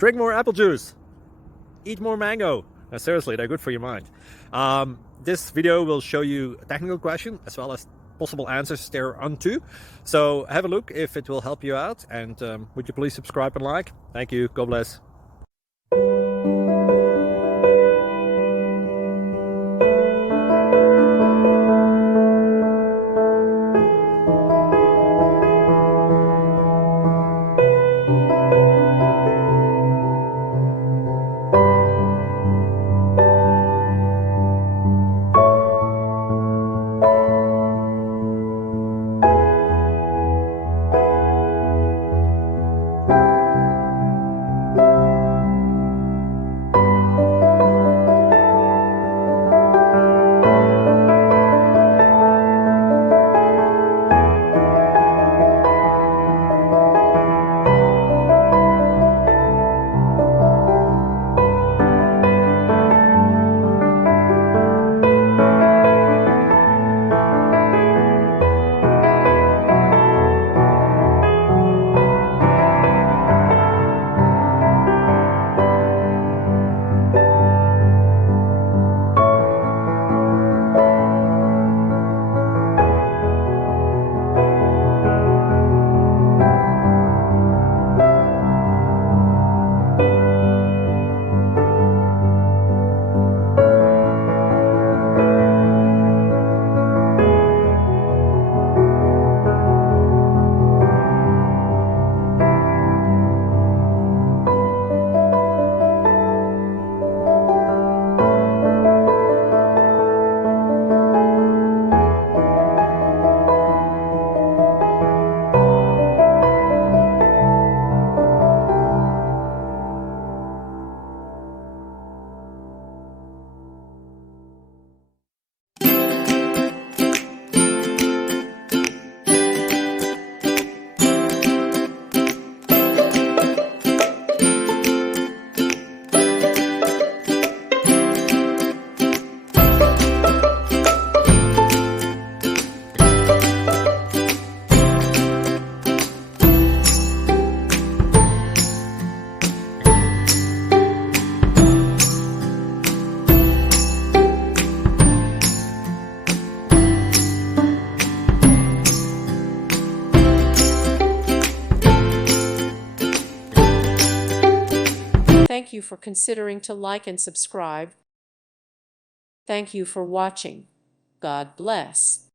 Drink more apple juice. Eat more mango. Seriously, they're good for your mind. This video will show you a technical question as well as possible answers thereunto. So have a look if it will help you out, and would you please subscribe and like? Thank you. God bless. Thank you for considering to like and subscribe. Thank you for watching. God bless.